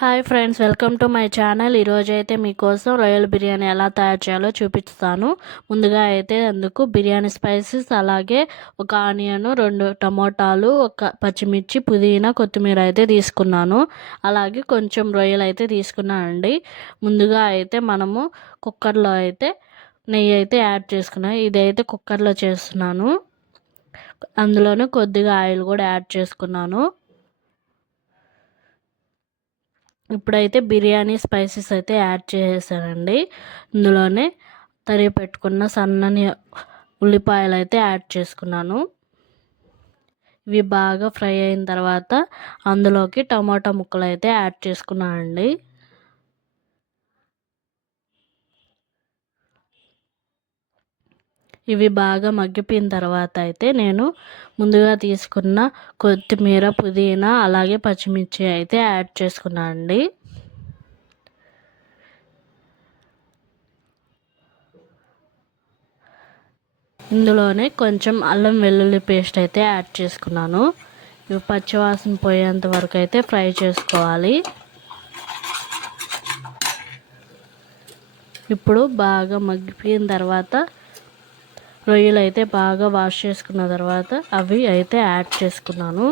Hi friends, welcome to my channel. ఈరోజు అయితే మీకోసం రొయ్యల బిర్యానీ ఎలా తయారు చేయాలో చూపిస్తాను. ముందుగా అయితే అందుకు బిర్యానీ స్పైసెస్, అలాగే ఒక ఆనియన్, 2 టమోటాలు, ఒక పచ్చిమిర్చి, పుదీనా, కొత్తిమీర అయితే తీసుకున్నాను. అలాగే కొంచెం రొయ్యలు అయితే తీసుకున్నానండి. ముందుగా అయితే మనము కుక్కర్లో అయితే నెయ్యి అయితే యాడ్ చేసుకున్నాను. ఇదైతే కుక్కర్లో చేస్తున్నాను. అందులోనే కొద్దిగా ఆయిల్ కూడా యాడ్ చేసుకున్నాను. ఇప్పుడైతే బిర్యానీ స్పైసెస్ అయితే యాడ్ చేసేసానండి. ఇందులోనే తరిగి పెట్టుకున్న సన్నని ఉల్లిపాయలు అయితే యాడ్ చేసుకున్నాను. ఇవి బాగా ఫ్రై అయిన తర్వాత అందులోకి టమాటా ముక్కలు అయితే యాడ్ చేసుకున్నానండి. ఇవి బాగా మగ్గిపోయిన తర్వాత అయితే నేను ముందుగా తీసుకున్న కొత్తిమీర, పుదీనా, అలాగే పచ్చిమిర్చి అయితే యాడ్ చేసుకున్నానండి. ఇందులోనే కొంచెం అల్లం వెల్లుల్లి పేస్ట్ అయితే యాడ్ చేసుకున్నాను. ఇవి పచ్చివాసన పోయేంత వరకు అయితే ఫ్రై చేసుకోవాలి. ఇప్పుడు బాగా మగ్గిపోయిన తర్వాత రొయ్యలు అయితే బాగా వాష్ చేసుకున్న తర్వాత అవి అయితే యాడ్ చేసుకున్నాను.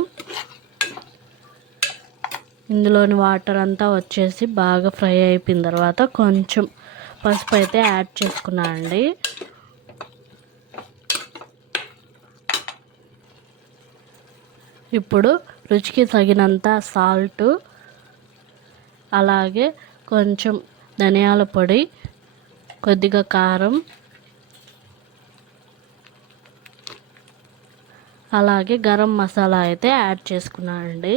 ఇందులోని వాటర్ అంతా వచ్చేసి బాగా ఫ్రై అయిపోయిన తర్వాత కొంచెం పసుపు అయితే యాడ్ చేసుకున్నానండి. ఇప్పుడు రుచికి తగినంత సాల్ట్, అలాగే కొంచెం ధనియాల పొడి, కొద్దిగా కారం, అలాగే గరం మసాలా అయితే యాడ్ చేసుకున్నానండి.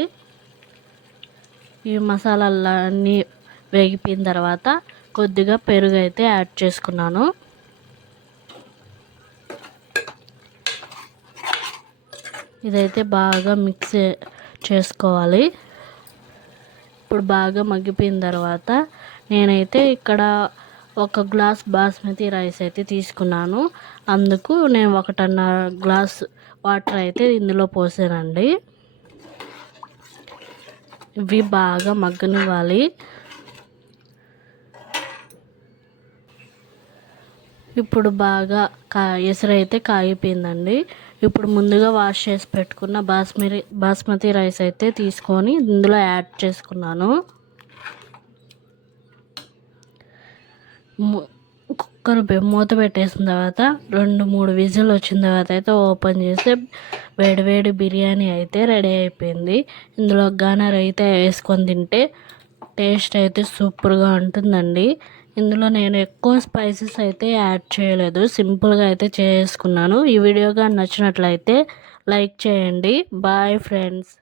ఈ మసాలాలన్నీ వేగిపోయిన తర్వాత కొద్దిగా పెరుగు అయితే యాడ్ చేసుకున్నాను. ఇదైతే బాగా మిక్స్ చేసుకోవాలి. ఇప్పుడు బాగా మగ్గిపోయిన తర్వాత నేనైతే ఇక్కడ 1 గ్లాస్ బాస్మతి రైస్ అయితే తీసుకున్నాను. అందుకు నేను 1.5 గ్లాస్ వాటర్ అయితే ఇందులో పోసానండి. ఇవి బాగా మగ్గనివ్వాలి. ఇప్పుడు బాగా ఎసరైతే కాగిపోయిందండి. ఇప్పుడు ముందుగా వాష్ చేసి పెట్టుకున్న బాస్మతి రైస్ అయితే తీసుకొని ఇందులో యాడ్ చేసుకున్నాను. కుక్కర్ మూత పెట్టేసిన తర్వాత 2-3 విజిల్ వచ్చిన తర్వాత అయితే ఓపెన్ చేస్తే వేడివేడి బిర్యానీ అయితే రెడీ అయిపోయింది. ఇందులో గానర్ అయితే వేసుకొని తింటే టేస్ట్ అయితే సూపర్గా ఉంటుందండి. ఇందులో నేను ఎక్కువ స్పైసెస్ అయితే యాడ్ చేయలేదు, సింపుల్గా అయితే చేసుకున్నాను. ఈ వీడియో కానీ నచ్చినట్లయితే లైక్ చేయండి. Bye friends.